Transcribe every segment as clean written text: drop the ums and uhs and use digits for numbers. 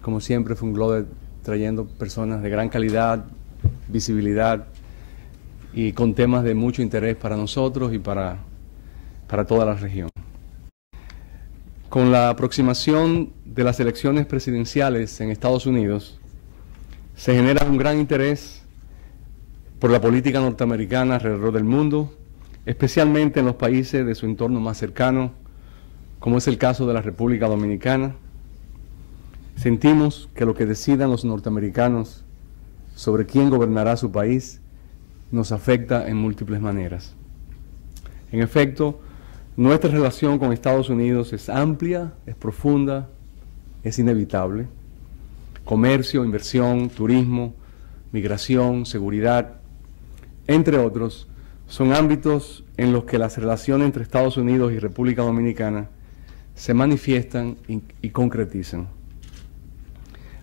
Como siempre, Funglode trayendo personas de gran calidad, visibilidad y con temas de mucho interés para nosotros y para toda la región. Con la aproximación de las elecciones presidenciales en Estados Unidos, se genera un gran interés por la política norteamericana alrededor del mundo, especialmente en los países de su entorno más cercano, como es el caso de la República Dominicana. Sentimos que lo que decidan los norteamericanos sobre quién gobernará su país nos afecta en múltiples maneras. En efecto, nuestra relación con Estados Unidos es amplia, es profunda, es inevitable. Comercio, inversión, turismo, migración, seguridad, entre otros, son ámbitos en los que las relaciones entre Estados Unidos y República Dominicana se manifiestan y concretizan.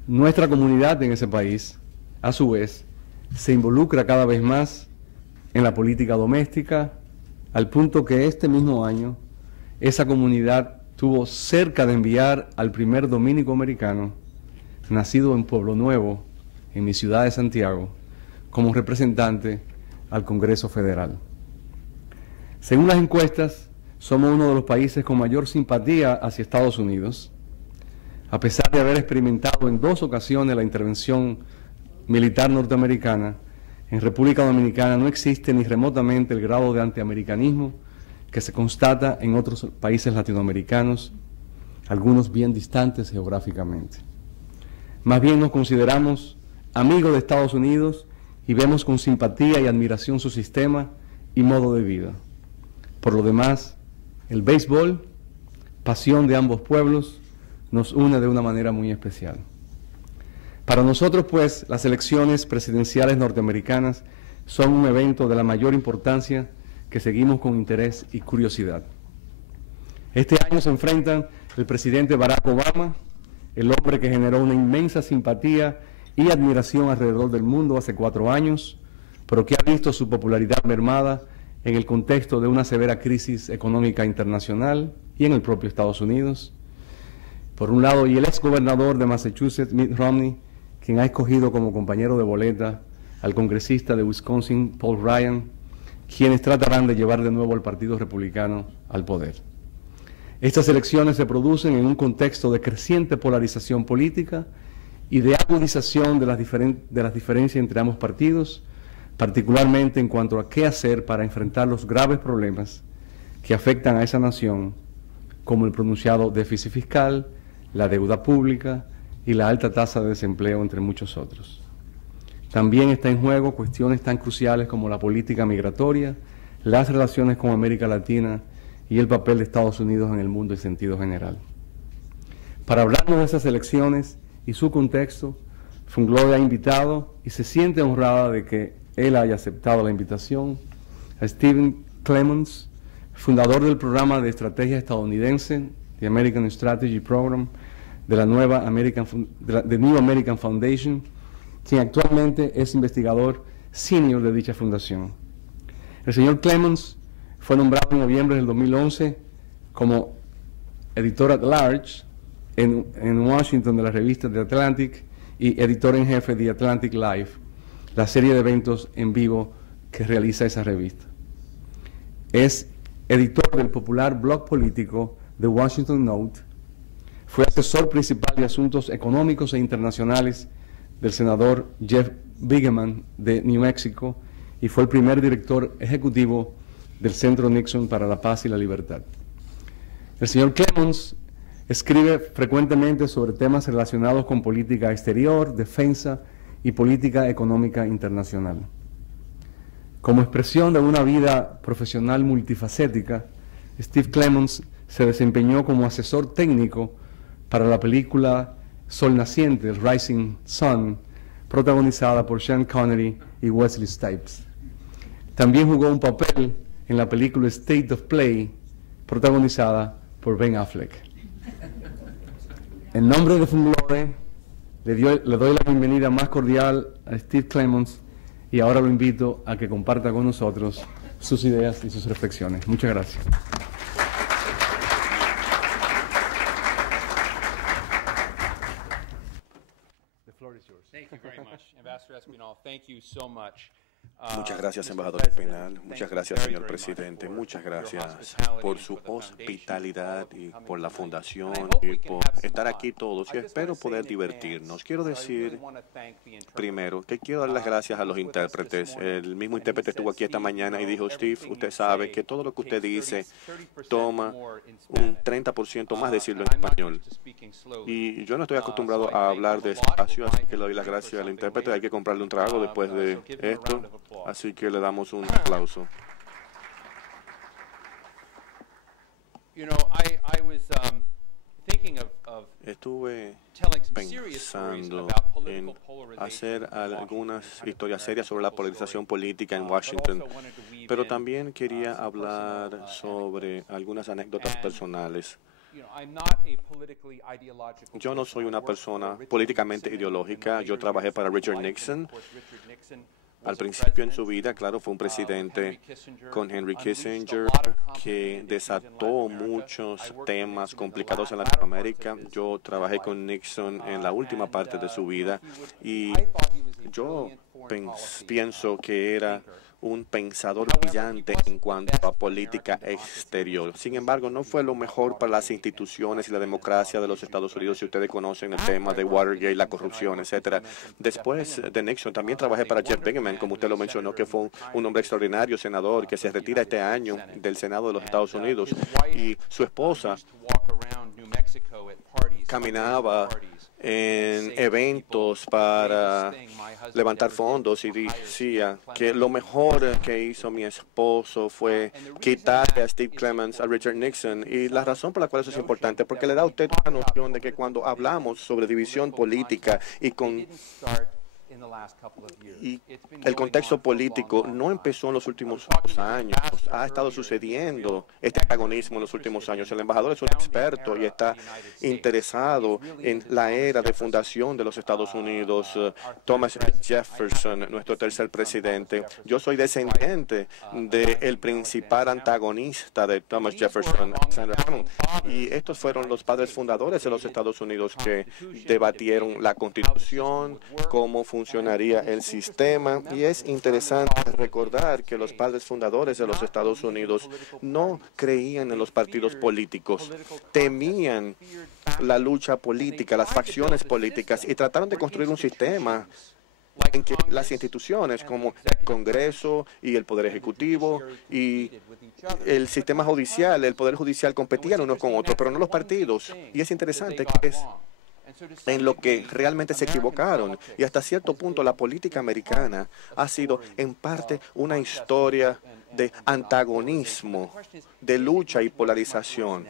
Nuestra comunidad en ese país, a su vez, se involucra cada vez más en la política doméstica, al punto que este mismo año esa comunidad tuvo cerca de enviar al primer dominico americano, nacido en Pueblo Nuevo, en mi ciudad de Santiago, como representante al Congreso Federal. Según las encuestas, somos uno de los países con mayor simpatía hacia Estados Unidos, a pesar de haber experimentado en 2 ocasiones la intervención militar norteamericana. En República Dominicana no existe ni remotamente el grado de antiamericanismo que se constata en otros países latinoamericanos, algunos bien distantes geográficamente. Más bien nos consideramos amigos de Estados Unidos y vemos con simpatía y admiración su sistema y modo de vida. Por lo demás, el béisbol, pasión de ambos pueblos, nos une de una manera muy especial. Para nosotros, pues, las elecciones presidenciales norteamericanas son un evento de la mayor importancia que seguimos con interés y curiosidad. Este año se enfrentan el presidente Barack Obama, el hombre que generó una inmensa simpatía y admiración alrededor del mundo hace 4 años, pero que ha visto su popularidad mermada en el contexto de una severa crisis económica internacional y en el propio Estados Unidos. Por un lado, y el exgobernador de Massachusetts, Mitt Romney, quien ha escogido como compañero de boleta al congresista de Wisconsin, Paul Ryan, quienes tratarán de llevar de nuevo al Partido Republicano al poder. Estas elecciones se producen en un contexto de creciente polarización política y de agudización de las diferencias entre ambos partidos, particularmente en cuanto a qué hacer para enfrentar los graves problemas que afectan a esa nación, como el pronunciado déficit fiscal, la deuda pública y la alta tasa de desempleo, entre muchos otros. También está en juego cuestiones tan cruciales como la política migratoria, las relaciones con América Latina y el papel de Estados Unidos en el mundo en sentido general. Para hablarnos de esas elecciones y su contexto, Funglode ha invitado y se siente honrada de que él haya aceptado la invitación a Stephen Clemons, fundador del programa de estrategia estadounidense, The American Strategy Program, de la New American Foundation, quien actualmente es investigador senior de dicha fundación. El señor Clemons fue nombrado en noviembre del 2011 como editor at large en Washington de la revista The Atlantic y editor en jefe de The Atlantic Live, la serie de eventos en vivo que realiza esa revista. Es editor del popular blog político The Washington Note, fue asesor principal de asuntos económicos e internacionales del senador Jeff Bigeman de New Mexico y fue el primer director ejecutivo del Centro Nixon para la Paz y la Libertad. El señor Clemons escribe frecuentemente sobre temas relacionados con política exterior, defensa y política económica internacional. Como expresión de una vida profesional multifacética, Steve Clemons se desempeñó como asesor técnico para la película Sol Naciente, el Rising Sun, protagonizada por Sean Connery y Wesley Snipes. También jugó un papel en la película State of Play, protagonizada por Ben Affleck. En nombre de Funglode, le doy la bienvenida más cordial a Steve Clemons y ahora lo invito a que comparta con nosotros sus ideas y sus reflexiones. Muchas gracias. Muchas gracias, embajador Espinal. Muchas gracias, señor presidente. Muchas gracias por su hospitalidad y por la fundación y por estar aquí todos. Y espero poder divertirnos. Quiero decir primero que quiero dar las gracias a los intérpretes. El mismo intérprete estuvo aquí esta mañana y dijo, Steve, usted sabe que todo lo que usted dice toma un 30% más decirlo en español. Y yo no estoy acostumbrado a hablar despacio, así que le doy las gracias al intérprete. Hay que comprarle un trago después de esto. Así que le damos un aplauso. Estuve pensando en hacer algunas historias serias sobre la polarización política en Washington, pero también quería hablar sobre algunas anécdotas personales. Yo no soy una persona políticamente ideológica. Yo trabajé para Richard Nixon. Al principio en su vida, claro, fue un presidente con Henry Kissinger que desató muchos temas complicados en Latinoamérica. Yo trabajé con Nixon en la última parte de su vida y yo pienso que era un pensador brillante en cuanto a política exterior. Sin embargo, no fue lo mejor para las instituciones y la democracia de los Estados Unidos, si ustedes conocen el tema de Watergate, la corrupción, etcétera. Después de Nixon, también trabajé para Jeff Bingaman, como usted lo mencionó, que fue un hombre extraordinario, senador, que se retira este año del Senado de los Estados Unidos. Y su esposa caminaba en eventos para levantar fondos y decía que lo mejor que hizo mi esposo fue quitarle a Steve Clements a Richard Nixon. Y la razón por la cual eso es importante, porque le da a usted una noción de que cuando hablamos sobre división política y el contexto político no empezó en los últimos años, ha estado sucediendo este antagonismo en los últimos años. El embajador es un experto y está interesado en la era de fundación de los Estados Unidos. Thomas Jefferson, nuestro tercer presidente. Yo soy descendiente del principal antagonista de Thomas Jefferson, Alexander Hamilton. Y estos fueron los padres fundadores de los Estados Unidos que debatieron la Constitución, cómo funcionaría el sistema, y es interesante recordar que los padres fundadores de los Estados Unidos no creían en los partidos políticos, temían la lucha política, las facciones políticas, y trataron de construir un sistema en que las instituciones como el Congreso y el Poder Ejecutivo y el sistema judicial, el Poder Judicial competían unos con otros, pero no los partidos. Y es interesante que es en lo que realmente se equivocaron. Y hasta cierto punto la política americana ha sido en parte una historia de antagonismo, de lucha y polarización.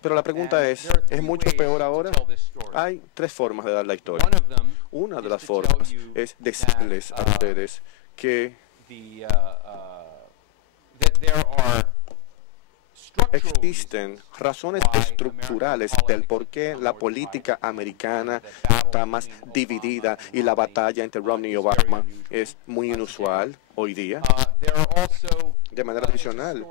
Pero la pregunta ¿es mucho peor ahora? Hay tres formas de dar la historia. Una de las formas es decirles a ustedes que existen razones estructurales del por qué la política americana está más dividida y la batalla entre Romney y Obama es muy inusual hoy día. De manera adicional,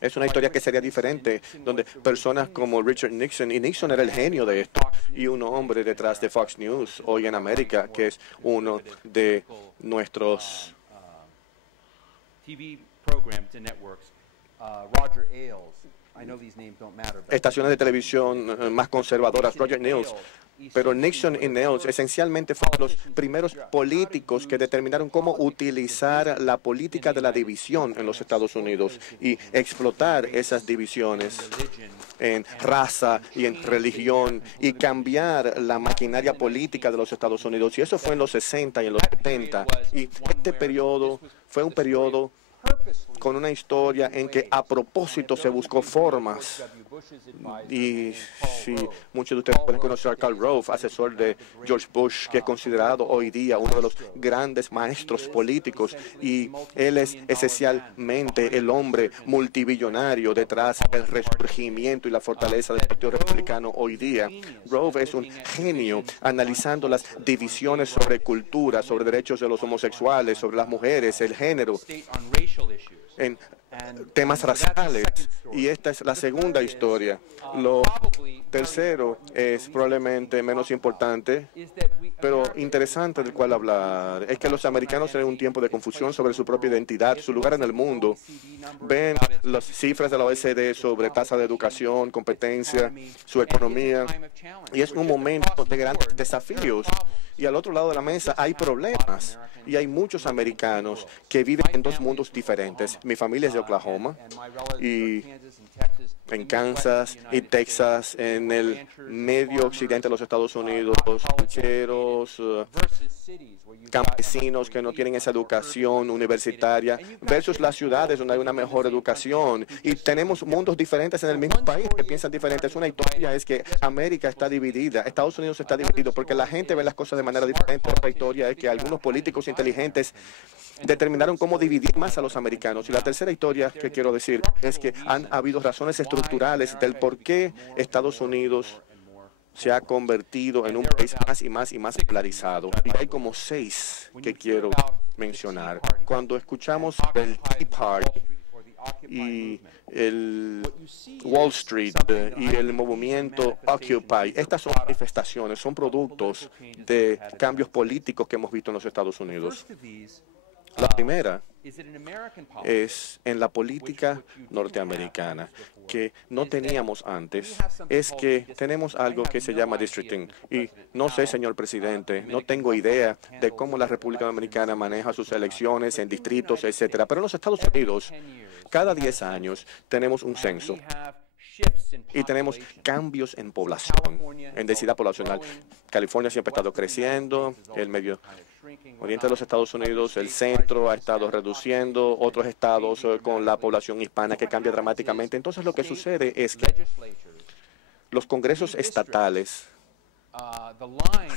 es una historia que sería diferente, donde personas como Richard Nixon, y Nixon era el genio de esto, y un hombre detrás de Fox News hoy en América, que es uno de nuestros estaciones de televisión más conservadoras, Roger Ailes. Pero Nixon y Ailes esencialmente fueron los primeros políticos que determinaron cómo utilizar la política de la división en los Estados Unidos y explotar esas divisiones en raza y en religión y cambiar la maquinaria política de los Estados Unidos. Y eso fue en los 60 y en los 70. Y este periodo fue un periodo con una historia en que a propósito se buscó formas. Y si muchos de ustedes pueden conocer a Karl Rove, asesor de George Bush, que es considerado hoy día uno de los grandes maestros políticos, y él es esencialmente el hombre multibillonario detrás del resurgimiento y la fortaleza del Partido Republicano hoy día. Rove es un genio analizando las divisiones sobre cultura, sobre derechos de los homosexuales, sobre las mujeres, el género, en temas raciales. Y esta es la segunda historia. Lo tercero es probablemente menos importante, pero interesante del cual hablar es que los americanos tienen un tiempo de confusión sobre su propia identidad, su lugar en el mundo. Ven las cifras de la OECD sobre tasa de educación, competencia, su economía, y es un momento de grandes desafíos. Y al otro lado de la mesa hay problemas, y hay muchos americanos que viven en dos mundos diferentes. Mi familia es de Oklahoma, y en Kansas y Texas, en el medio occidente de los Estados Unidos, rancheros, campesinos que no tienen esa educación universitaria, versus las ciudades donde hay una mejor educación. Y tenemos mundos diferentes en el mismo país que piensan diferentes. Una historia es que América está dividida, Estados Unidos está dividido porque la gente ve las cosas de manera diferente. Otra historia es que algunos políticos inteligentes determinaron cómo dividir más a los americanos. Y la tercera historia que quiero decir es que han habido razones estructurales del por qué Estados Unidos se ha convertido en un país más y más polarizado. Y hay como 6 que quiero mencionar. Cuando escuchamos el Tea Party y el Wall Street y el movimiento Occupy, estas son manifestaciones, son productos de cambios políticos que hemos visto en los Estados Unidos. La primera es en la política norteamericana, que no teníamos antes, es que tenemos algo que se llama districting. Y no sé, señor presidente, no tengo idea de cómo la República Dominicana maneja sus elecciones en distritos, etcétera. Pero en los Estados Unidos, cada 10 años tenemos un censo. Y tenemos cambios en población, en densidad poblacional. California siempre ha estado creciendo, el medio oriente de los Estados Unidos, el centro ha estado reduciendo, otros estados con la población hispana que cambia dramáticamente. Entonces lo que sucede es que los congresos estatales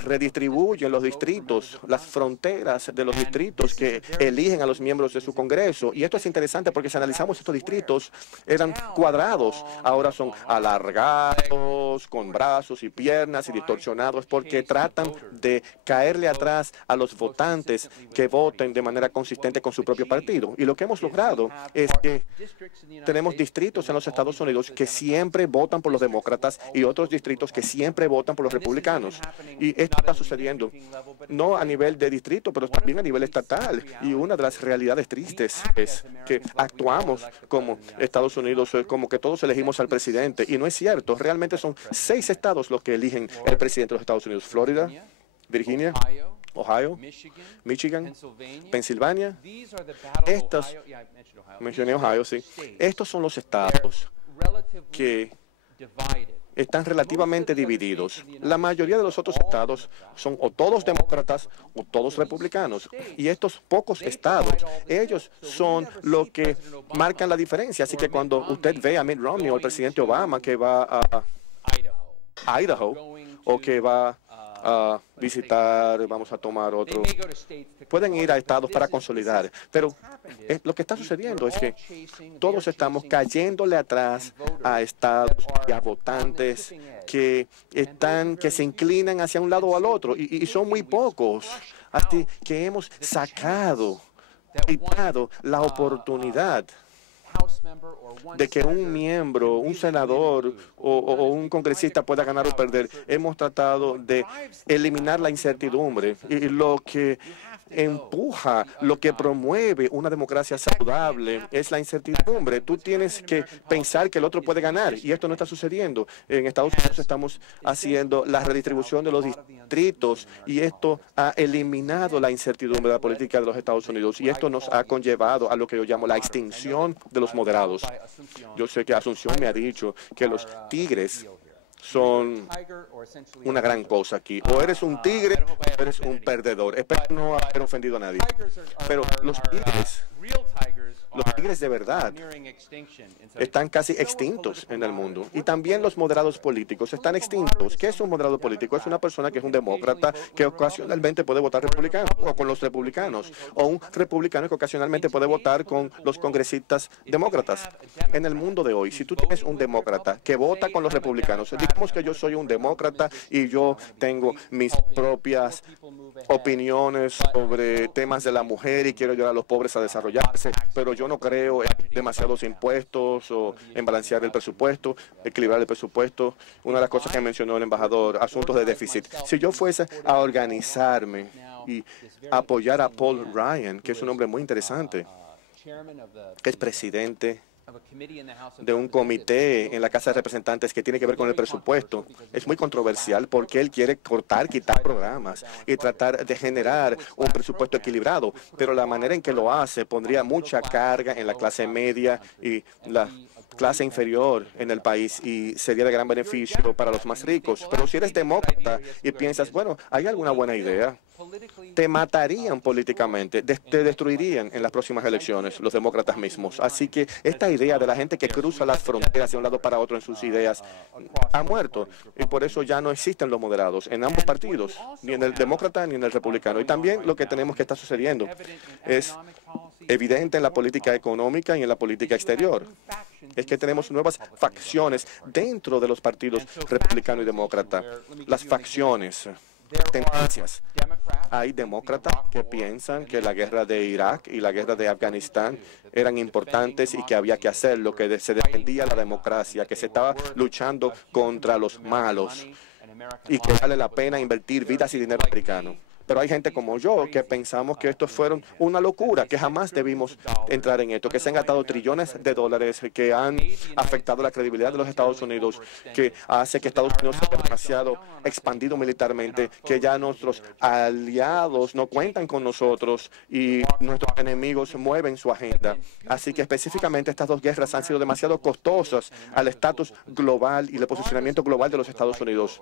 redistribuyen los distritos, las fronteras de los distritos que eligen a los miembros de su Congreso. Y esto es interesante porque si analizamos estos distritos, eran cuadrados, ahora son alargados, con brazos y piernas y distorsionados, porque tratan de caerle atrás a los votantes que voten de manera consistente con su propio partido. Y lo que hemos logrado es que tenemos distritos en los Estados Unidos que siempre votan por los demócratas y otros distritos que siempre votan por los republicanos. Y esto está sucediendo no a nivel de distrito, pero también a nivel estatal. Y una de las realidades tristes es que actuamos como Estados Unidos, como que todos elegimos al presidente. Y no es cierto. Realmente son 6 estados los que eligen el presidente de los Estados Unidos. Florida, Virginia, Ohio, Michigan, Pensilvania. Mencioné Ohio, sí. Estos son los estados que están relativamente divididos. La mayoría de los otros estados son o todos demócratas o todos republicanos. Y estos pocos estados, ellos son lo que marcan la diferencia. Así que cuando usted ve a Mitt Romney o al presidente Obama que va a Idaho o que va a visitar, vamos a tomar otro, pueden ir a estados para consolidar, pero lo que está sucediendo es que todos estamos cayéndole atrás a estados y a votantes que se inclinan hacia un lado o al otro, y son muy pocos, así que hemos quitado la oportunidad de que un miembro, un senador o un congresista pueda ganar o perder. Hemos tratado de eliminar la incertidumbre, y lo que empuja, lo que promueve una democracia saludable es la incertidumbre. Tú tienes que pensar que el otro puede ganar, y esto no está sucediendo. En Estados Unidos estamos haciendo la redistribución de los distritos, y esto ha eliminado la incertidumbre de la política de los Estados Unidos, y esto nos ha conllevado a lo que yo llamo la extinción de los moderados. Yo sé que Asunción me ha dicho que los tigres son una gran cosa aquí. O eres un tigre o eres un perdedor. Espero no haber ofendido a nadie. Pero los tigres de verdad están casi extintos en el mundo. Y también los moderados políticos están extintos. ¿Qué es un moderado político? Es una persona que es un demócrata que ocasionalmente puede votar republicano o con los republicanos, o un republicano que ocasionalmente puede votar con los congresistas demócratas. En el mundo de hoy, si tú tienes un demócrata que vota con los republicanos, digamos que yo soy un demócrata y yo tengo mis propias opiniones sobre temas de la mujer y quiero ayudar a los pobres a desarrollarse, pero yo yo no creo en demasiados impuestos o en balancear el presupuesto, equilibrar el presupuesto. Una de las cosas que mencionó el embajador, asuntos de déficit. Si yo fuese a organizarme y apoyar a Paul Ryan, que es un hombre muy interesante, que es presidente de un comité en la Casa de Representantes que tiene que ver con el presupuesto. Es muy controversial porque él quiere quitar programas y tratar de generar un presupuesto equilibrado, pero la manera en que lo hace pondría mucha carga en la clase media y la clase inferior en el país y sería de gran beneficio para los más ricos. Pero si eres demócrata y piensas, bueno, ¿hay alguna buena idea? Te matarían políticamente, te destruirían en las próximas elecciones, los demócratas mismos. Así que esta idea de la gente que cruza las fronteras de un lado para otro en sus ideas ha muerto. Y por eso ya no existen los moderados en ambos partidos, ni en el demócrata ni en el republicano. Y también lo que tenemos que está sucediendo es evidente en la política económica y en la política exterior. Es que tenemos nuevas facciones dentro de los partidos republicano y demócrata. Las facciones, tendencias. Hay demócratas que piensan que la guerra de Irak y la guerra de Afganistán eran importantes y que había que hacerlo, que se defendía la democracia, que se estaba luchando contra los malos y que vale la pena invertir vidas y dinero americano. Pero hay gente como yo que pensamos que estos fueron una locura, que jamás debimos entrar en esto, que se han gastado trillones de dólares, que han afectado la credibilidad de los Estados Unidos, que hace que Estados Unidos sea demasiado expandido militarmente, que ya nuestros aliados no cuentan con nosotros y nuestros enemigos mueven su agenda. Así que específicamente estas dos guerras han sido demasiado costosas al estatus global y el posicionamiento global de los Estados Unidos,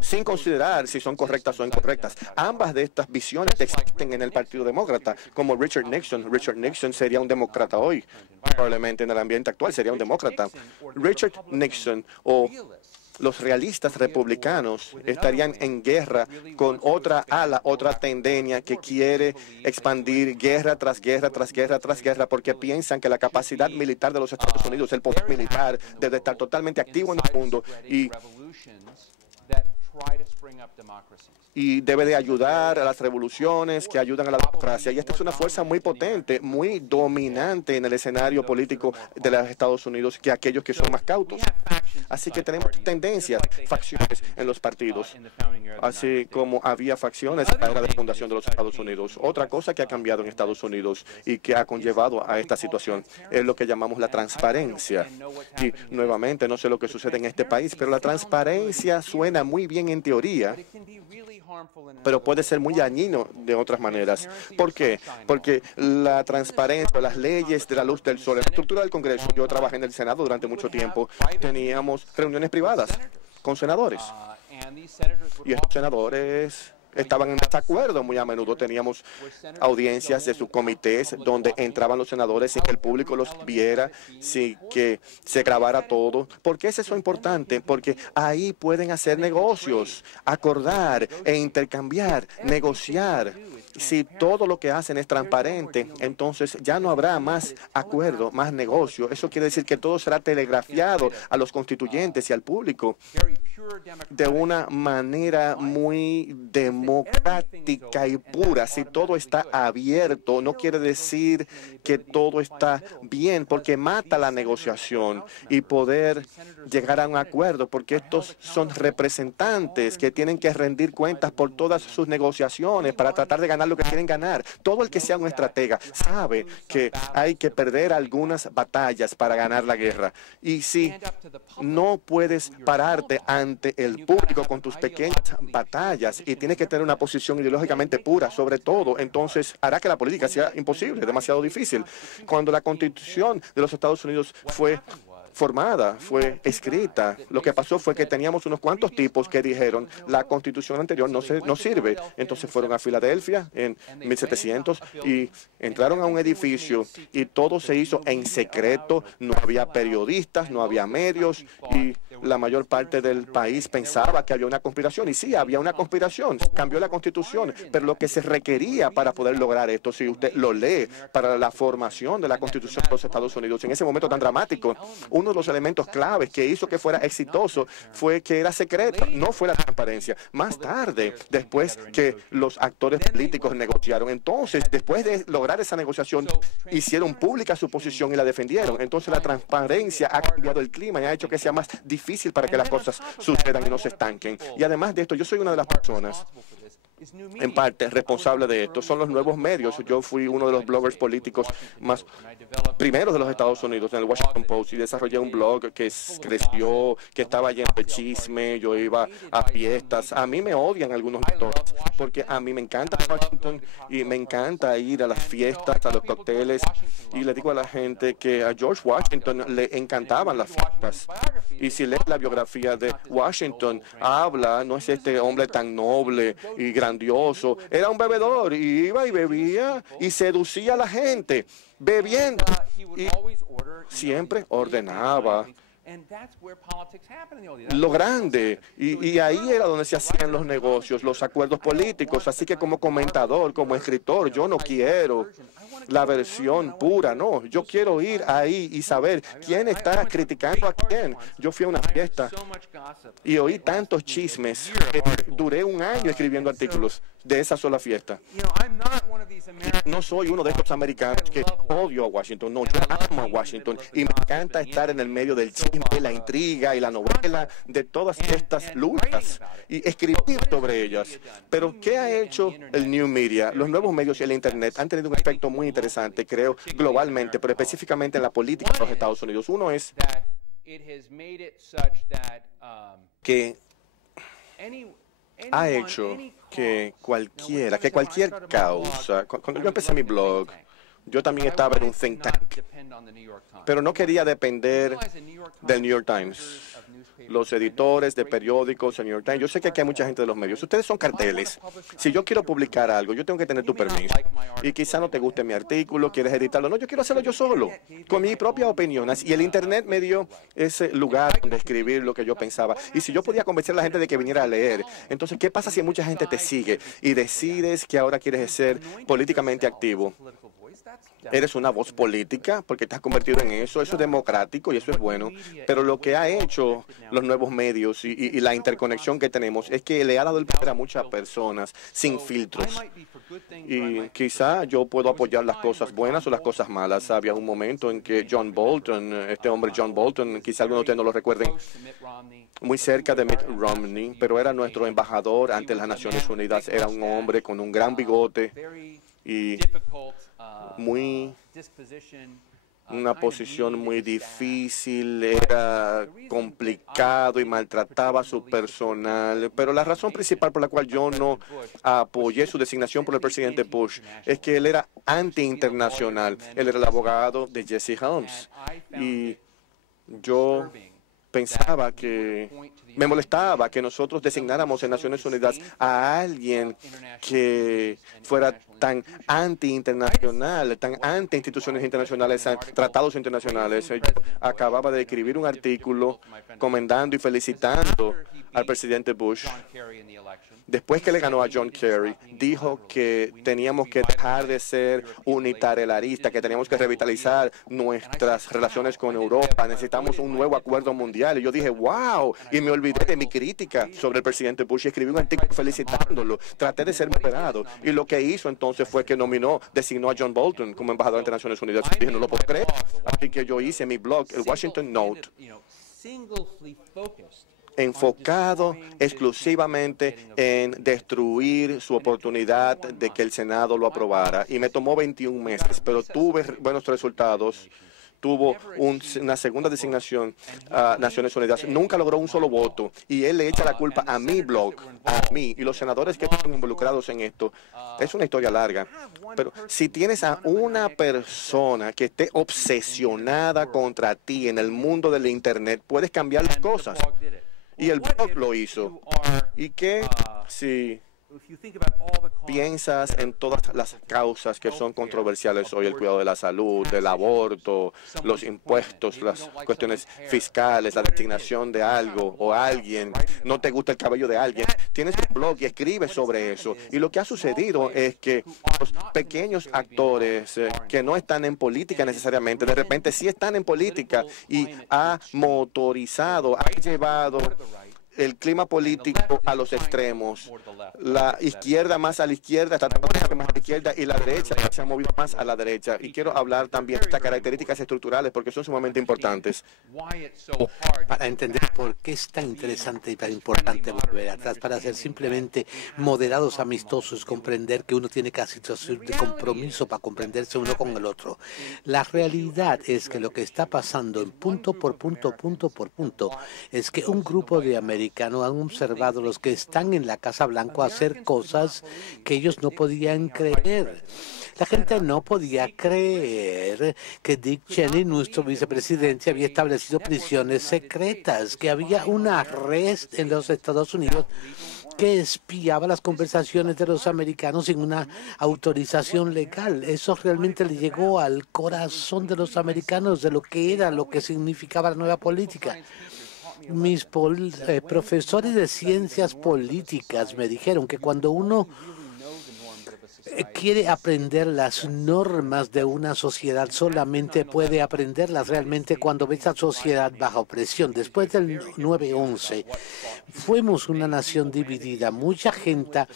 sin considerar si son correctas o incorrectas. Ambas de estas visiones existen en el Partido Demócrata, como Richard Nixon. Richard Nixon sería un demócrata hoy, probablemente en el ambiente actual sería un demócrata. Richard Nixon o los realistas republicanos estarían en guerra con otra ala, otra tendencia que quiere expandir guerra tras guerra, tras guerra, tras guerra, porque piensan que la capacidad militar de los Estados Unidos, el poder militar, debe estar totalmente activo en el mundo y debe de ayudar a las revoluciones que ayudan a la democracia. Y esta es una fuerza muy potente, muy dominante en el escenario político de los Estados Unidos que aquellos que son más cautos. Así que tenemos tendencias, facciones en los partidos, así como había facciones en la era de fundación de los Estados Unidos. Otra cosa que ha cambiado en Estados Unidos y que ha conllevado a esta situación es lo que llamamos la transparencia. Y nuevamente, no sé lo que sucede en este país, pero la transparencia suena muy bien en teoría, pero puede ser muy dañino de otras maneras. ¿Por qué? Porque la transparencia, las leyes de la luz del sol, la estructura del Congreso, yo trabajé en el Senado durante mucho tiempo, teníamos reuniones privadas con senadores. Y estos senadores estaban en desacuerdo muy a menudo. Teníamos audiencias de subcomités donde entraban los senadores sin que el público los viera, sin que se grabara todo. ¿Por qué es eso importante? Porque ahí pueden hacer negocios, acordar e intercambiar, negociar. Si todo lo que hacen es transparente, entonces ya no habrá más acuerdo, más negocio. Eso quiere decir que todo será telegrafiado a los constituyentes y al público de una manera muy democrática y pura. Si todo está abierto, no quiere decir que todo está bien, porque mata la negociación y poder llegar a un acuerdo, porque estos son representantes que tienen que rendir cuentas por todas sus negociaciones para tratar de ganar lo que quieren ganar. Todo el que sea un estratega sabe que hay que perder algunas batallas para ganar la guerra. Y si no puedes pararte ante el público con tus pequeñas batallas y tienes que tener una posición ideológicamente pura sobre todo, entonces hará que la política sea imposible, demasiado difícil. Cuando la Constitución de los Estados Unidos fue formada, fue escrita, lo que pasó fue que teníamos unos cuantos tipos que dijeron la Constitución anterior no sirve. Entonces fueron a Filadelfia en 1700 y entraron a un edificio y todo se hizo en secreto, no había periodistas, no había medios y la mayor parte del país pensaba que había una conspiración. Y sí, había una conspiración. Cambió la Constitución. Pero lo que se requería para poder lograr esto, si usted lo lee, para la formación de la Constitución de los Estados Unidos, en ese momento tan dramático, uno de los elementos claves que hizo que fuera exitoso fue que era secreto, no fue la transparencia. Más tarde, después que los actores políticos negociaron, entonces, después de lograr esa negociación, hicieron pública su posición y la defendieron. Entonces, la transparencia ha cambiado el clima y ha hecho que sea más difícil para que las cosas sucedan y no se estanquen. Y además de esto, yo soy una de las personas en parte responsable de esto, son los nuevos medios. Yo fui uno de los bloggers políticos más primeros de los Estados Unidos en el Washington Post y desarrollé un blog que creció, que estaba lleno de chisme. Yo iba a fiestas. A mí me odian algunos lectores porque a mí me encanta Washington y me encanta ir a las fiestas, a los cócteles, y le digo a la gente que a George Washington le encantaban las fiestas. Y si lees la biografía de Washington, habla, no es este hombre tan noble y grandioso, era un bebedor, y iba y bebía y seducía a la gente, bebiendo, y siempre ordenaba lo grande, y ahí era donde se hacían los negocios, los acuerdos políticos. Así que como comentador, como escritor, yo no quiero la versión pura, no, yo quiero ir ahí y saber quién está criticando a quién. Yo fui a una fiesta y oí tantos chismes que duré un año escribiendo artículos de esa sola fiesta. No soy uno de estos americanos que odio a Washington, no, yo amo a Washington y me encanta estar en el medio del chisme, la intriga y la novela de todas estas luchas y escribir sobre ellas. Pero ¿qué ha hecho el New Media? Los nuevos medios y el Internet han tenido un efecto muy interesante, creo, globalmente, pero específicamente en la política de los Estados Unidos. Uno es que ha hecho que cualquier causa, cuando yo empecé mi blog, yo también estaba en un think tank, pero no quería depender del New York Times, los editores de periódicos, el New York Times. Yo sé que aquí hay mucha gente de los medios. Ustedes son carteles. Si yo quiero publicar algo, yo tengo que tener tu permiso. Y quizá no te guste mi artículo, quieres editarlo. No, yo quiero hacerlo yo solo, con mi propia opinión. Y el Internet me dio ese lugar donde escribir lo que yo pensaba. Y si yo podía convencer a la gente de que viniera a leer, entonces, ¿qué pasa si mucha gente te sigue y decides que ahora quieres ser políticamente activo? Eres una voz política porque te has convertido en eso. Eso es democrático y eso es bueno. Pero lo que ha hecho los nuevos medios y la interconexión que tenemos es que le ha dado el poder a muchas personas sin filtros. Y quizá yo puedo apoyar las cosas buenas o las cosas malas. Había un momento en que John Bolton, este hombre John Bolton, quizá algunos de ustedes no lo recuerden, muy cerca de Mitt Romney, pero era nuestro embajador ante las Naciones Unidas. Era un hombre con un gran bigote y una posición muy difícil, era complicado y maltrataba a su personal. Pero la razón principal por la cual yo no apoyé su designación por el presidente Bush es que él era anti-internacional. Él era el abogado de Jesse Helms. Y yo pensaba que me molestaba que nosotros designáramos en Naciones Unidas a alguien que fuera tan anti-internacional, tan anti-instituciones internacionales, tratados internacionales. Yo acababa de escribir un artículo comendando y felicitando al presidente Bush. Después que le ganó a John Kerry, dijo que teníamos que dejar de ser unitariaristas, que teníamos que revitalizar nuestras relaciones con Europa, necesitamos un nuevo acuerdo mundial. Y yo dije, wow, y me olvidé de mi crítica sobre el presidente Bush y escribí un artículo felicitándolo. Traté de ser moderado. Y lo que hizo entonces fue que designó a John Bolton como embajador ante Naciones Unidas. Y dije, no lo puedo creer. Así que yo hice mi blog, el Washington Note, enfocado exclusivamente en destruir su oportunidad de que el Senado lo aprobara. Y me tomó 21 meses, pero tuve buenos resultados. Tuvo una segunda designación a Naciones Unidas. Nunca logró un solo voto. Y él le echa la culpa a mi blog, a mí y los senadores que están involucrados en esto. Es una historia larga. Pero si tienes a una persona que esté obsesionada contra ti en el mundo del Internet, puedes cambiar las cosas. Y el blog lo hizo. ¿Y qué si piensas en todas las causas que son controversiales hoy, el cuidado de la salud, del aborto, los impuestos, las cuestiones fiscales, la designación de algo o alguien, no te gusta el cabello de alguien, tienes un blog y escribes sobre eso. Y lo que ha sucedido es que los pequeños actores que no están en política necesariamente, de repente sí están en política y ha motorizado, ha llevado el clima político a los extremos. La izquierda más a la izquierda está tratando más a la izquierda y la derecha se ha movido más a la derecha. Y quiero hablar también de estas características estructurales porque son sumamente importantes. Para entender por qué es tan interesante y tan importante volver atrás, para ser simplemente moderados, amistosos, comprender que uno tiene casi situación de compromiso para comprenderse uno con el otro. La realidad es que lo que está pasando en punto por punto es que un grupo de americanos han observado los que están en la Casa Blanca hacer cosas que ellos no podían creer. La gente no podía creer que Dick Cheney, nuestro vicepresidente, había establecido prisiones secretas, que había una red en los Estados Unidos que espiaba las conversaciones de los americanos sin una autorización legal. Eso realmente le llegó al corazón de los americanos de lo que significaba la nueva política. Mis profesores de ciencias políticas me dijeron que cuando uno quiere aprender las normas de una sociedad, solamente puede aprenderlas realmente cuando ve esa sociedad bajo presión. Después del 9/11, fuimos una nación dividida. Mucha gente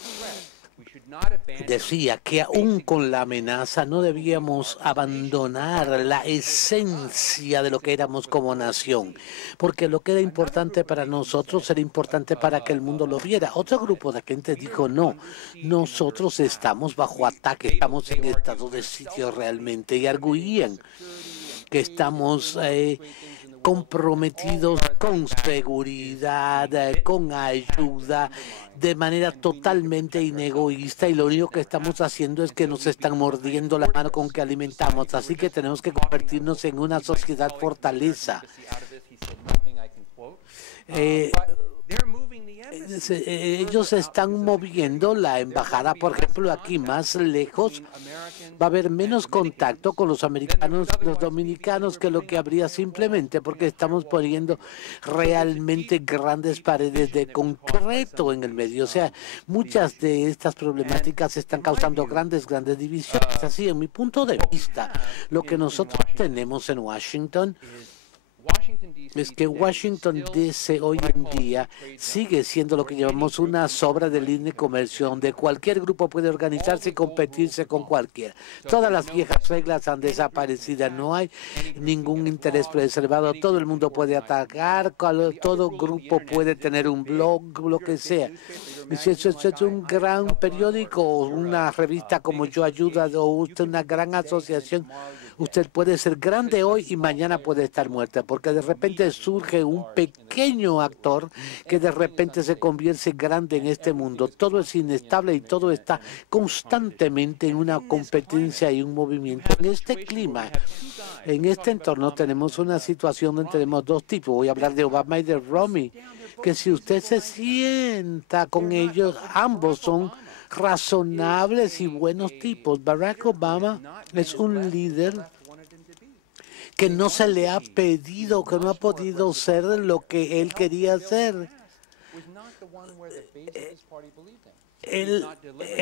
decía que aún con la amenaza no debíamos abandonar la esencia de lo que éramos como nación, porque lo que era importante para nosotros era importante para que el mundo lo viera. Otro grupo de gente dijo, no, nosotros estamos bajo ataque, estamos en estado de sitio realmente, y arguían que estamos comprometidos con seguridad, con ayuda, de manera totalmente inegoísta, y lo único que estamos haciendo es que nos están mordiendo la mano con que alimentamos. Así que tenemos que convertirnos en una sociedad fortaleza. Ellos están moviendo la embajada, por ejemplo, aquí más lejos. Va a haber menos contacto con los americanos, los dominicanos, que lo que habría simplemente porque estamos poniendo realmente grandes paredes de concreto en el medio. O sea, muchas de estas problemáticas están causando grandes divisiones. Así, en mi punto de vista, lo que nosotros tenemos en Washington es que Washington D.C. hoy en día sigue siendo lo que llamamos una sobra de libre comercio, donde cualquier grupo puede organizarse y competirse con cualquiera. Todas las viejas reglas han desaparecido, no hay ningún interés preservado, todo el mundo puede atacar, todo grupo puede tener un blog, lo que sea. Y si eso es un gran periódico o una revista como Yo Ayuda o usted una gran asociación, usted puede ser grande hoy y mañana puede estar muerta, porque de repente surge un pequeño actor que de repente se convierte grande en este mundo. Todo es inestable y todo está constantemente en una competencia y un movimiento. En este clima, en este entorno, tenemos una situación donde tenemos dos tipos. Voy a hablar de Obama y de Romney, que si usted se sienta con ellos, ambos son razonables y buenos tipos. Barack Obama es un líder que no se le ha pedido, que no ha podido ser lo que él quería ser.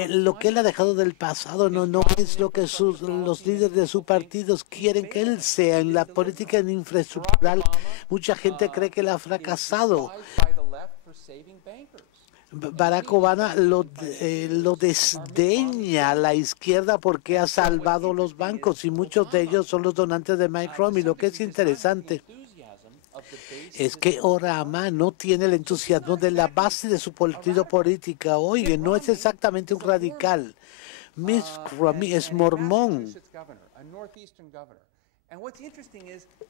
Lo que él ha dejado del pasado no es lo que los líderes de sus partidos quieren que él sea. En la política infraestructural, mucha gente cree que él ha fracasado. Barack Obama lo desdeña a la izquierda porque ha salvado los bancos y muchos de ellos son los donantes de Mike Romney. Lo que es interesante es que Obama no tiene el entusiasmo de la base de su partido política. Oye, no es exactamente un radical. Mitt Romney es mormón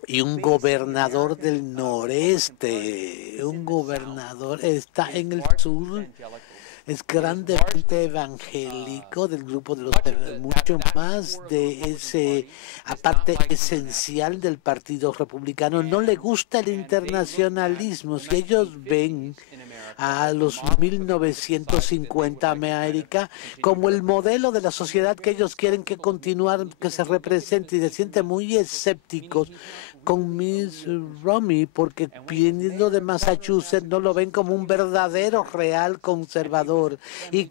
y un gobernador del noreste, un gobernador está en el sur es grandemente evangélico del grupo de los mucho más de ese aparte esencial del Partido Republicano. No le gusta el internacionalismo. Si ellos ven a los 1950 América como el modelo de la sociedad que ellos quieren que continuar, que se represente, y se sienten muy escépticos con Miss Romney porque viniendo de Massachusetts no lo ven como un verdadero real conservador y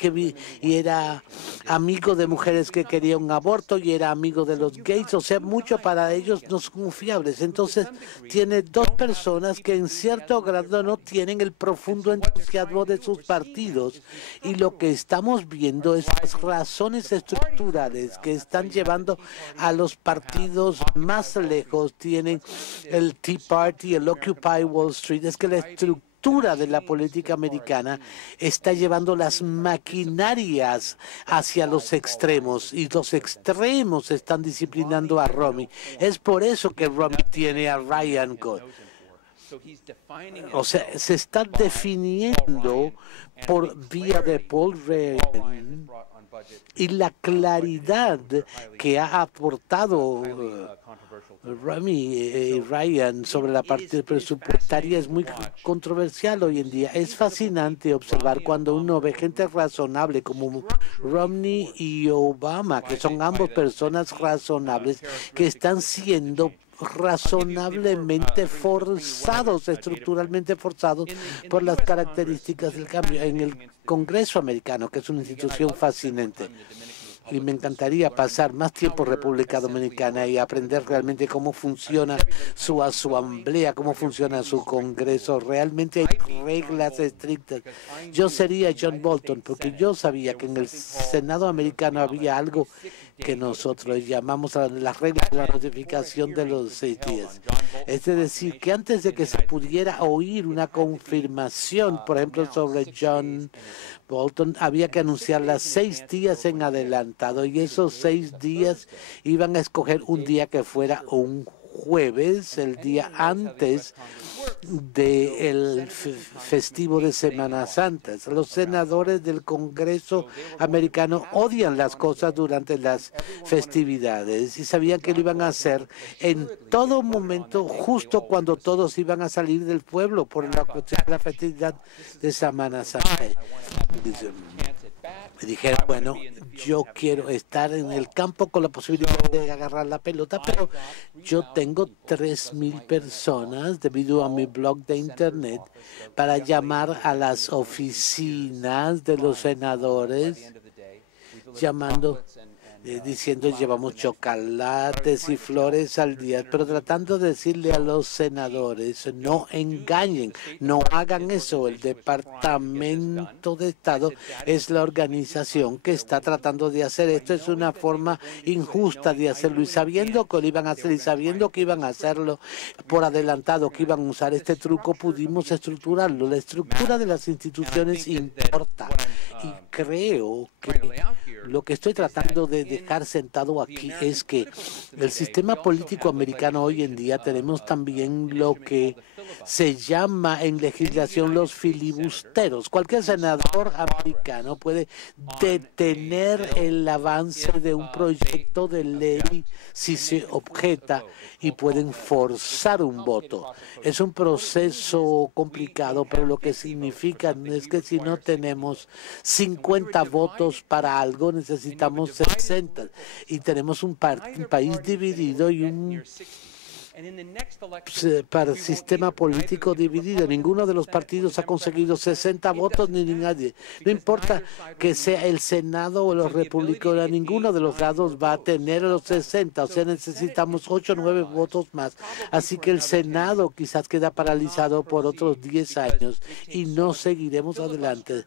era amigo de mujeres que querían un aborto y era amigo de los gays, o sea, mucho para ellos no son confiables. Entonces tiene dos personas que en cierto grado no tienen el profundo entusiasmo de sus partidos, y lo que estamos viendo es las razones estructurales que están llevando a los partidos más lejos. Tienen el Tea Party, el Occupy Wall Street. Es que la estructura de la política americana está llevando las maquinarias hacia los extremos, y los extremos están disciplinando a Romney. Es por eso que Romney tiene a Ryan Good. O sea, se está definiendo por vía de Paul Ryan y la claridad que ha aportado Ryan sobre la parte presupuestaria es muy controversial hoy en día. Es fascinante observar cuando uno ve gente razonable como Romney y Obama, que son ambos personas razonables, que están siendo razonablemente forzados, estructuralmente forzados por las características del cambio en el Congreso americano, que es una institución fascinante. Y me encantaría pasar más tiempo en República Dominicana y aprender realmente cómo funciona su asamblea, cómo funciona su Congreso. Realmente hay reglas estrictas. Yo sería John Bolton porque yo sabía que en el Senado americano había algo que nosotros llamamos las reglas de la notificación de los 6 días. Es decir, que antes de que se pudiera oír una confirmación, por ejemplo, sobre John Bolton, había que anunciarla 6 días en adelantado, y esos 6 días iban a escoger un día que fuera un jueves, el día antes del festivo de Semana Santa. Los senadores del Congreso americano odian las cosas durante las festividades y sabían que lo iban a hacer en todo momento, justo cuando todos iban a salir del pueblo por la festividad de Semana Santa. Me dijeron, bueno, yo quiero estar en el campo con la posibilidad de agarrar la pelota, pero yo tengo 3,000 personas debido a mi blog de internet para llamar a las oficinas de los senadores, llamando, diciendo llevamos chocolates y flores al día, pero tratando de decirle a los senadores, no engañen, no hagan eso. El Departamento de Estado es la organización que está tratando de hacer esto. Es una forma injusta de hacerlo, y sabiendo que lo iban a hacer y sabiendo que iban a hacerlo por adelantado, que iban a usar este truco, pudimos estructurarlo. La estructura de las instituciones importa, y creo que lo que estoy tratando de dejar sentado aquí es que el sistema político americano hoy en día tenemos también lo que se llama en legislación los filibusteros. Cualquier senador americano puede detener el avance de un proyecto de ley si se objeta, y pueden forzar un voto. Es un proceso complicado, pero lo que significa es que si no tenemos 50 votos para algo, necesitamos 60, y tenemos un país dividido y un para el sistema político dividido. Ninguno de los partidos ha conseguido 60 votos, ni nadie. No importa que sea el Senado o los republicanos, ninguno de los lados va a tener los 60. O sea, necesitamos 8 o 9 votos más. Así que el Senado quizás queda paralizado por otros 10 años y no seguiremos adelante.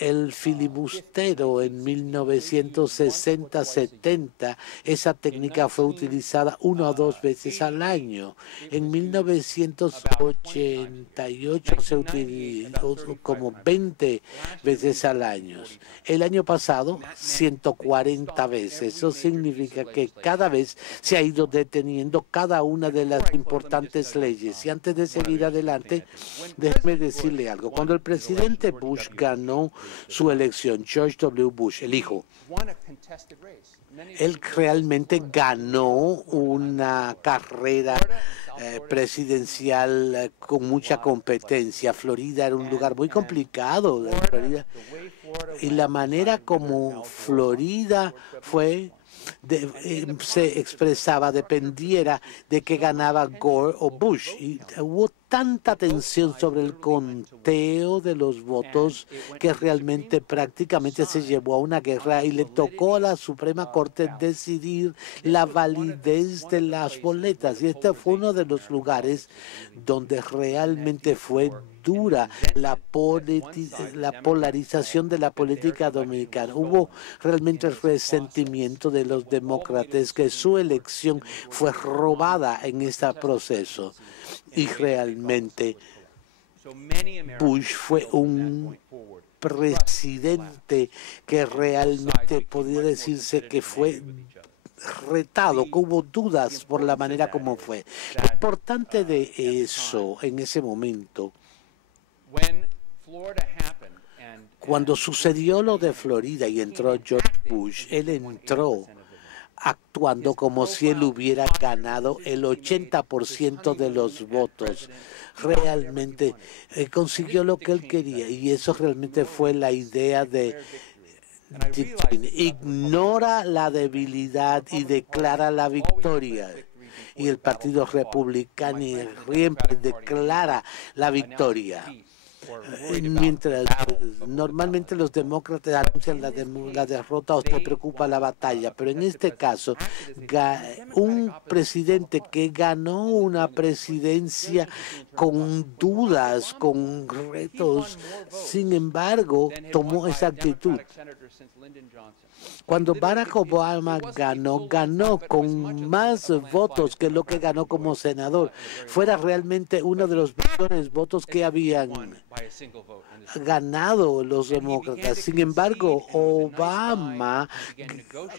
El filibustero en 1960-70, esa técnica fue utilizada 1 o 2 veces al año. En 1988 se utilizó como 20 veces al año. El año pasado, 140 veces. Eso significa que cada vez se ha ido deteniendo cada una de las importantes leyes. Y antes de seguir adelante, déjeme decirle algo. Cuando el presidente Bush ganó ganó su elección, George W. Bush, el hijo. Él realmente ganó una carrera presidencial con mucha competencia. Florida era un lugar muy complicado, Florida, y la manera como Florida se expresaba dependiera de que ganaba Gore o Bush. Y hubo tanta tensión sobre el conteo de los votos que realmente prácticamente se llevó a una guerra y le tocó a la Suprema Corte decidir la validez de las boletas. Y este fue uno de los lugares donde realmente fue dura la polarización de la política dominicana. Hubo realmente el resentimiento de los demócratas que su elección fue robada en este proceso. Y realmente Bush fue un presidente que realmente podría decirse que fue retado, que hubo dudas por la manera como fue. Lo importante de eso en ese momento, cuando sucedió lo de Florida y entró George Bush, él entró actuando como si él hubiera ganado el 80% de los votos. Realmente consiguió lo que él quería y eso realmente fue la idea de ignora la debilidad y declara la victoria. Y el Partido Republicano siempre declara la victoria. Mientras normalmente los demócratas anuncian la derrota o se preocupa la batalla, pero en este caso un presidente que ganó una presidencia con dudas, con retos, sin embargo tomó esa actitud. Cuando Barack Obama ganó con más votos que lo que ganó como senador. Fuera realmente uno de los mejores votos que habían ganado los demócratas. Sin embargo, Obama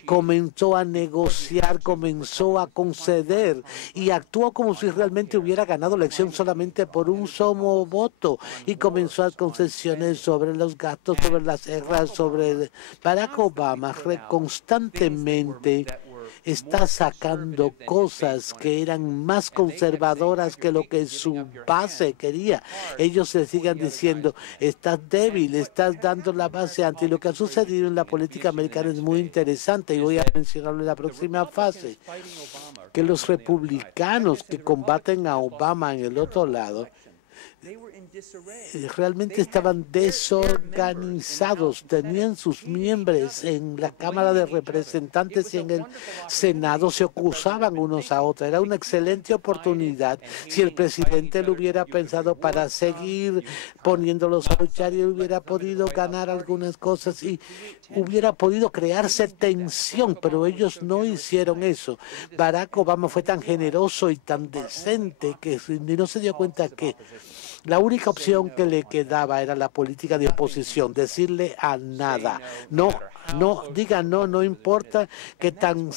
comenzó a negociar, comenzó a conceder y actuó como si realmente hubiera ganado la elección solamente por un solo voto y comenzó a concesiones sobre los gastos, sobre las guerras, sobre Barack Obama constantemente está sacando cosas que eran más conservadoras que lo que su base quería. Ellos se sigan diciendo, estás débil, estás dando la base antes. Y lo que ha sucedido en la política americana es muy interesante y voy a mencionarlo en la próxima fase, que los republicanos que combaten a Obama en el otro lado realmente estaban desorganizados, tenían sus miembros en la Cámara de Representantes y en el Senado, se acusaban unos a otros. Era una excelente oportunidad si el presidente lo hubiera pensado para seguir poniéndolos a luchar y hubiera podido ganar algunas cosas y hubiera podido crearse tensión, pero ellos no hicieron eso. Barack Obama fue tan generoso y tan decente que no se dio cuenta que la única opción que le quedaba era la política de oposición, decirle a nada, diga no importa que tan...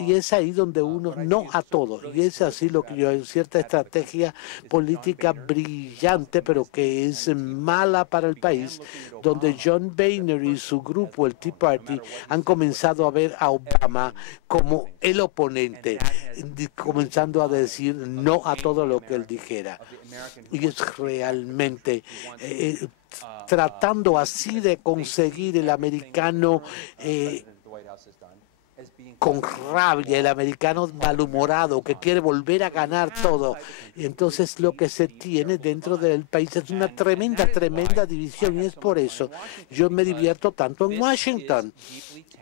Y es ahí donde uno, no a todo. Y es así lo que yo, en cierta estrategia política brillante, pero que es mala para el país, donde John Boehner y su grupo, el Tea Party, han comenzado a ver a Obama como el oponente, comenzando a decir no a todo lo que él dijera. Y es realmente tratando así de conseguir el americano con rabia, el americano malhumorado que quiere volver a ganar todo. Y entonces lo que se tiene dentro del país es una tremenda división y es por eso yo me divierto tanto en Washington,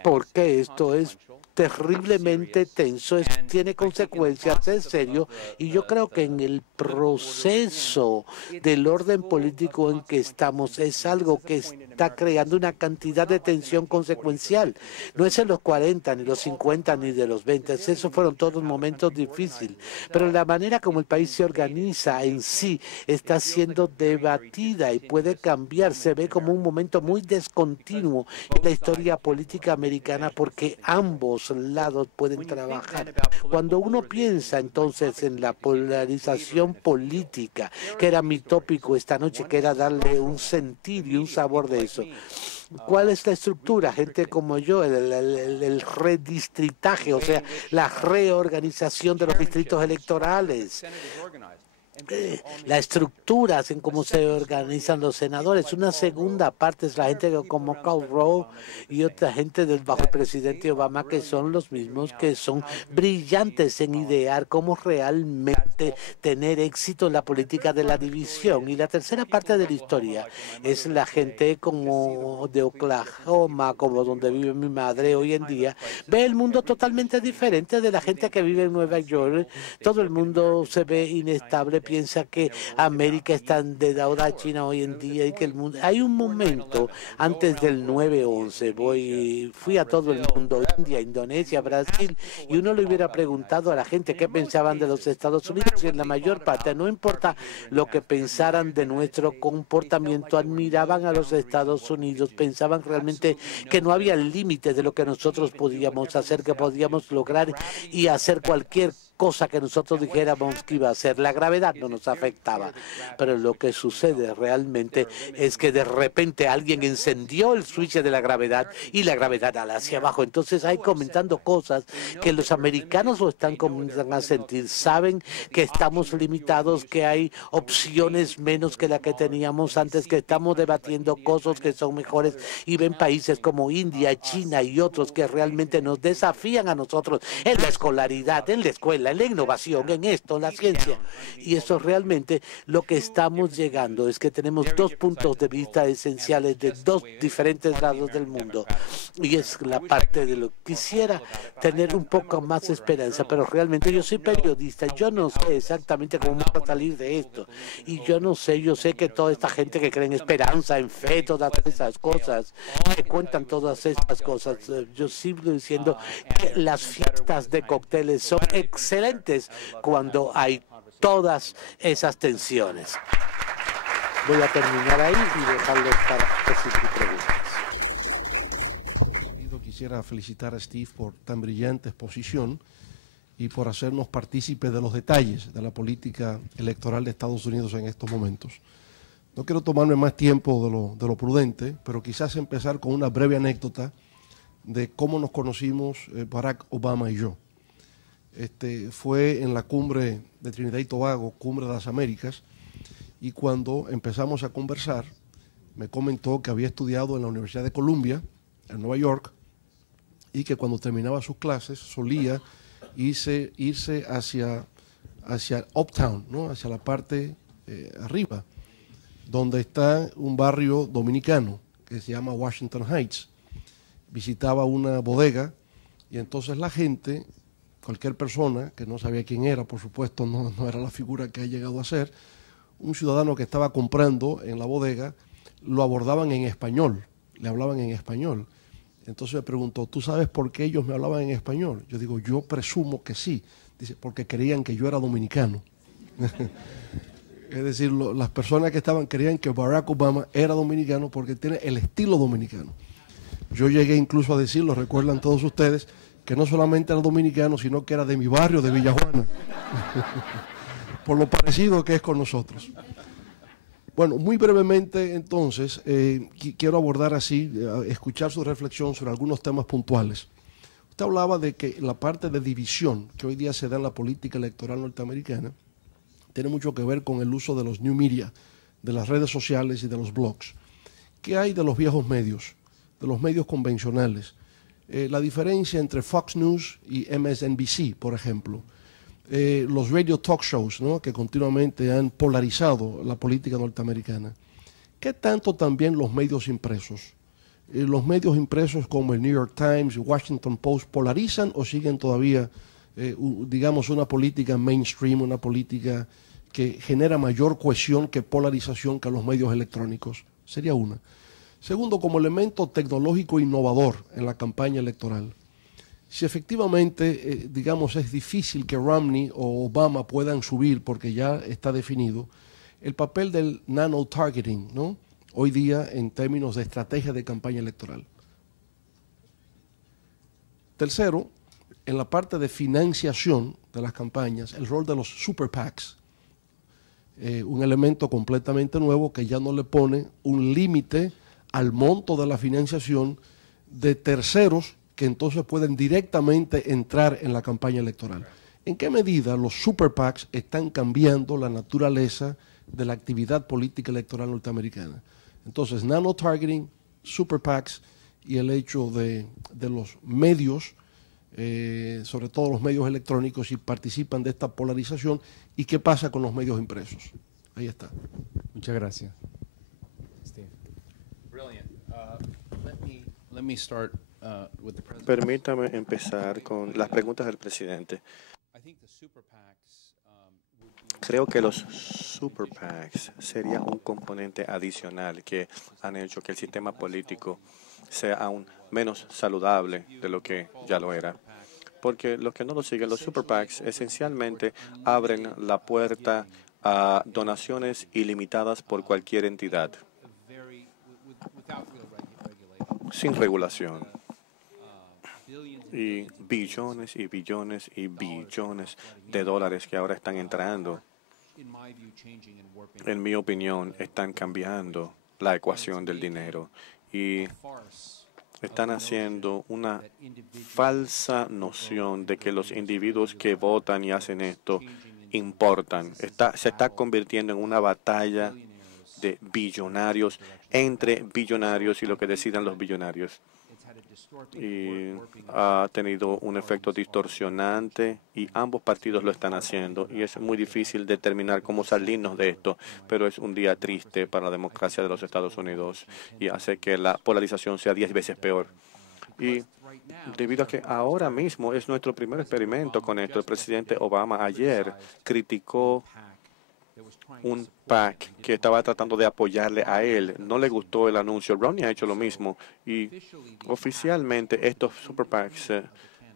porque esto es terriblemente tenso, tiene consecuencias en serio y yo creo que en el proceso del orden político en que estamos es algo que está creando una cantidad de tensión consecuencial. No es en los 40, ni los 50, ni de los 20, esos fueron todos momentos difíciles, pero la manera como el país se organiza en sí está siendo debatida y puede cambiar, se ve como un momento muy discontinuo en la historia política americana porque ambos lados pueden trabajar. Cuando uno piensa entonces en la polarización política, que era mi tópico esta noche, que era darle un sentido y un sabor de eso, eso. ¿Cuál es la estructura? Gente como yo, el redistritaje, o sea, la reorganización de los distritos electorales. La estructura en cómo se organizan los senadores. Una segunda parte es la gente como Karl Rove y otra gente del bajo el presidente Obama, que son los mismos que son brillantes en idear cómo realmente tener éxito en la política de la división. Y la tercera parte de la historia es la gente como de Oklahoma, como donde vive mi madre hoy en día, ve el mundo totalmente diferente de la gente que vive en Nueva York. Todo el mundo se ve inestable, piensa que América está endeudada a China hoy en día y que el mundo... Hay un momento antes del 9/11, fui a todo el mundo, India, Indonesia, Brasil, y uno le hubiera preguntado a la gente qué pensaban de los Estados Unidos, y en la mayor parte, no importa lo que pensaran de nuestro comportamiento, admiraban a los Estados Unidos, pensaban realmente que no había límites de lo que nosotros podíamos hacer, que podíamos lograr y hacer cualquier cosa que nosotros dijéramos que iba a hacer. La gravedad no nos afectaba, pero lo que sucede realmente es que de repente alguien encendió el switch de la gravedad y la gravedad hacia abajo. Entonces hay comentando cosas que los americanos lo están comenzando a sentir. Saben que estamos limitados, que hay opciones menos que la que teníamos antes, que estamos debatiendo cosas que son mejores, y ven países como India, China y otros que realmente nos desafían a nosotros en la escolaridad, en la escuela, en la innovación, en esto, en la ciencia. Y eso realmente lo que estamos llegando es que tenemos dos puntos de vista esenciales de dos diferentes lados del mundo. Y es la parte de lo que quisiera tener un poco más esperanza, pero realmente yo soy periodista, yo no sé exactamente cómo vamos a salir de esto. Y yo no sé, yo sé que toda esta gente que cree en esperanza, en fe, todas esas cosas, que cuentan todas estas cosas, yo sigo diciendo que las fiestas de cócteles son excelentes cuando hay todas esas tensiones. Voy a terminar ahí y dejarles para recibir preguntas. Quisiera felicitar a Steve por tan brillante exposición y por hacernos partícipes de los detalles de la política electoral de Estados Unidos en estos momentos. No quiero tomarme más tiempo de lo prudente, pero quizás empezar con una breve anécdota de cómo nos conocimos Barack Obama y yo. Fue en la cumbre de Trinidad y Tobago, Cumbre de las Américas, y cuando empezamos a conversar, me comentó que había estudiado en la Universidad de Columbia, en Nueva York, y que cuando terminaba sus clases solía irse hacia Uptown, ¿no? Hacia la parte arriba, donde está un barrio dominicano que se llama Washington Heights. Visitaba una bodega y entonces la gente, cualquier persona que no sabía quién era, por supuesto no era la figura que ha llegado a ser, un ciudadano que estaba comprando en la bodega, lo abordaban en español, le hablaban en español. Entonces me preguntó, ¿tú sabes por qué ellos me hablaban en español? Yo digo, yo presumo que sí. Dice, porque creían que yo era dominicano. Es decir, las personas que estaban creían que Barack Obama era dominicano porque tiene el estilo dominicano. Yo llegué incluso a decirlo, recuerdan todos ustedes, que no solamente era dominicano, sino que era de mi barrio, de Villajuana, por lo parecido que es con nosotros. Bueno, muy brevemente entonces, quiero abordar así, escuchar su reflexión sobre algunos temas puntuales. Usted hablaba de que la parte de división que hoy día se da en la política electoral norteamericana tiene mucho que ver con el uso de los new media, de las redes sociales y de los blogs. ¿Qué hay de los viejos medios, de los medios convencionales? La diferencia entre Fox News y MSNBC, por ejemplo. Los radio talk shows, ¿no?, que continuamente han polarizado la política norteamericana. ¿Qué tanto también los medios impresos? ¿Los medios impresos como el New York Times y Washington Post polarizan o siguen todavía, digamos, una política mainstream, una política que genera mayor cohesión que polarización que los medios electrónicos? Sería una. Segundo, como elemento tecnológico innovador en la campaña electoral. Si efectivamente, digamos, es difícil que Romney o Obama puedan subir porque ya está definido, el papel del nano-targeting, ¿no?, hoy día en términos de estrategia de campaña electoral. Tercero, en la parte de financiación de las campañas, el rol de los super PACs, un elemento completamente nuevo que ya no le pone un límite al monto de la financiación de terceros que entonces pueden directamente entrar en la campaña electoral. ¿En qué medida los super PACs están cambiando la naturaleza de la actividad política electoral norteamericana? Entonces, nano-targeting, super PACs y el hecho de los medios, sobre todo los medios electrónicos, si participan de esta polarización, y qué pasa con los medios impresos. Ahí está. Muchas gracias. Steve. Brilliant. Let me start with the president. Permítame empezar con las preguntas del presidente. Creo que los super PACs sería un componente adicional que han hecho que el sistema político sea aún menos saludable de lo que ya lo era. Porque los que no lo siguen, los super PACs esencialmente abren la puerta a donaciones ilimitadas por cualquier entidad, sin regulación. Y billones y billones y billones de dólares que ahora están entrando, en mi opinión, están cambiando la ecuación del dinero y están haciendo una falsa noción de que los individuos que votan y hacen esto importan. Se está convirtiendo en una batalla de billonarios entre billonarios y lo que decidan los billonarios. Y ha tenido un efecto distorsionante y ambos partidos lo están haciendo y es muy difícil determinar cómo salirnos de esto, pero es un día triste para la democracia de los Estados Unidos y hace que la polarización sea 10 veces peor. Y debido a que ahora mismo es nuestro primer experimento con esto, el presidente Obama ayer criticó un PAC que estaba tratando de apoyarle a él. No le gustó el anuncio. Romney ha hecho lo mismo. Y oficialmente estos super PACs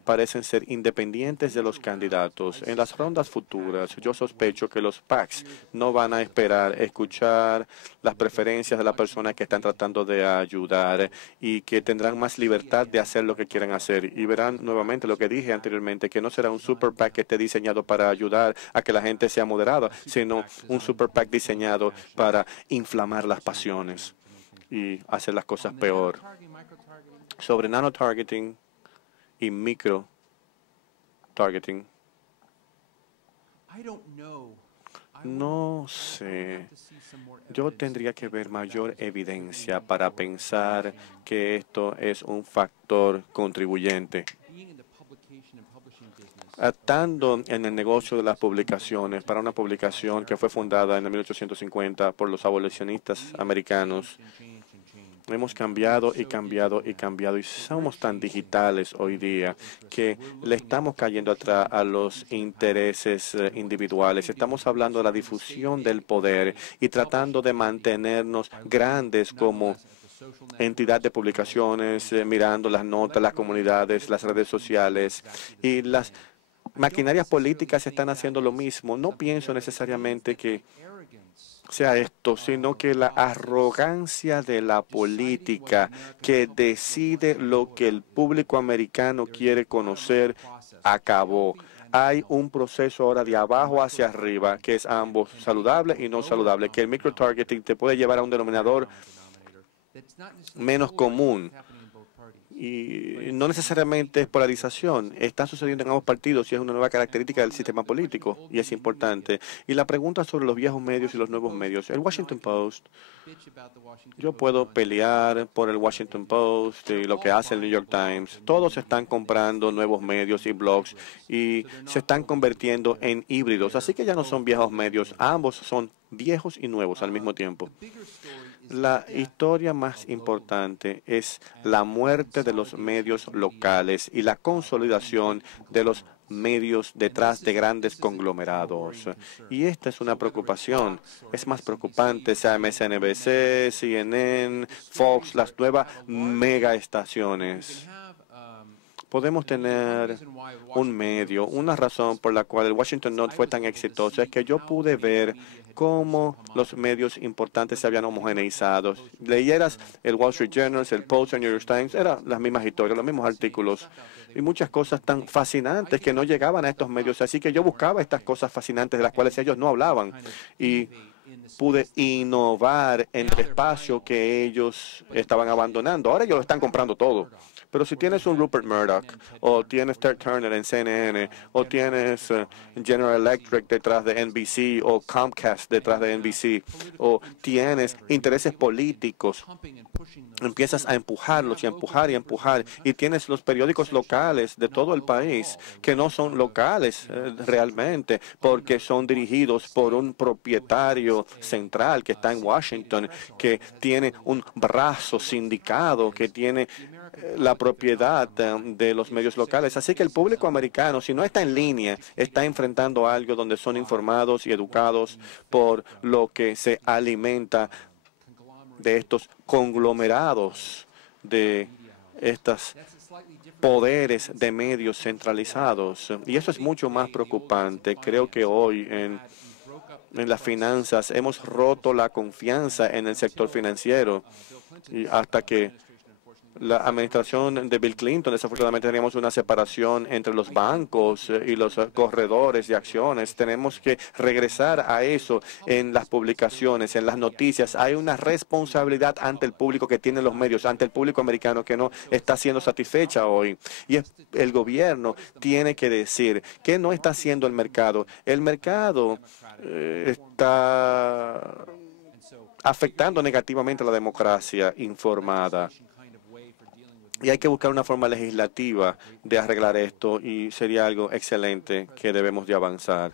parecen ser independientes de los candidatos. En las rondas futuras, yo sospecho que los PACs no van a esperar escuchar las preferencias de la persona que están tratando de ayudar y que tendrán más libertad de hacer lo que quieran hacer. Y verán nuevamente lo que dije anteriormente, que no será un super PAC que esté diseñado para ayudar a que la gente sea moderada, sino un super PAC diseñado para inflamar las pasiones y hacer las cosas peor. Sobre nano-targeting y micro-targeting, no sé. Yo tendría que ver mayor evidencia para pensar que esto es un factor contribuyente. Estando en el negocio de las publicaciones, para una publicación que fue fundada en el 1850 por los abolicionistas americanos, hemos cambiado y cambiado y cambiado y somos tan digitales hoy día que le estamos cayendo atrás a los intereses individuales. Estamos hablando de la difusión del poder y tratando de mantenernos grandes como entidad de publicaciones, mirando las notas, las comunidades, las redes sociales y las maquinarias políticas están haciendo lo mismo. No pienso necesariamente que sea esto, sino que la arrogancia de la política que decide lo que el público americano quiere conocer acabó. Hay un proceso ahora de abajo hacia arriba que es ambos saludable y no saludable, que el microtargeting te puede llevar a un denominador menos común. Y no necesariamente es polarización. Está sucediendo en ambos partidos y es una nueva característica del sistema político y es importante. Y la pregunta sobre los viejos medios y los nuevos medios. El Washington Post, yo puedo pelear por el Washington Post y lo que hace el New York Times. Todos están comprando nuevos medios y blogs y se están convirtiendo en híbridos. Así que ya no son viejos medios. Ambos son viejos y nuevos al mismo tiempo. La historia más importante es la muerte de los medios locales y la consolidación de los medios detrás de grandes conglomerados. Y esta es una preocupación. Es más preocupante, sea MSNBC, CNN, Fox, las nuevas megaestaciones. Podemos tener un medio, una razón por la cual el Washington Note fue tan exitoso es que yo pude ver cómo los medios importantes se habían homogeneizado. Leyeras el Wall Street Journal, el Post, el New York Times, eran las mismas historias, los mismos artículos y muchas cosas tan fascinantes que no llegaban a estos medios. Así que yo buscaba estas cosas fascinantes de las cuales ellos no hablaban. Y pude innovar en el espacio que ellos estaban abandonando. Ahora ellos lo están comprando todo. Pero si tienes un Rupert Murdoch, o tienes Ted Turner en CNN, o tienes General Electric detrás de NBC, o Comcast detrás de NBC, o tienes intereses políticos, empiezas a empujarlos y a empujar y a empujar, y tienes los periódicos locales de todo el país que no son locales realmente, porque son dirigidos por un propietario central que está en Washington, que tiene un brazo sindicado, que tiene la propiedad de los medios locales. Así que el público americano, si no está en línea, está enfrentando algo donde son informados y educados por lo que se alimenta de estos conglomerados, de estos poderes de medios centralizados. Y eso es mucho más preocupante. Creo que hoy en las finanzas hemos roto la confianza en el sector financiero, y hasta que la administración de Bill Clinton, desafortunadamente, teníamos una separación entre los bancos y los corredores de acciones. Tenemos que regresar a eso en las publicaciones, en las noticias. Hay una responsabilidad ante el público que tienen los medios, ante el público americano que no está siendo satisfecha hoy. Y el gobierno tiene que decir qué no está haciendo el mercado. El mercado está afectando negativamente a la democracia informada. Y hay que buscar una forma legislativa de arreglar esto, y sería algo excelente que debemos de avanzar.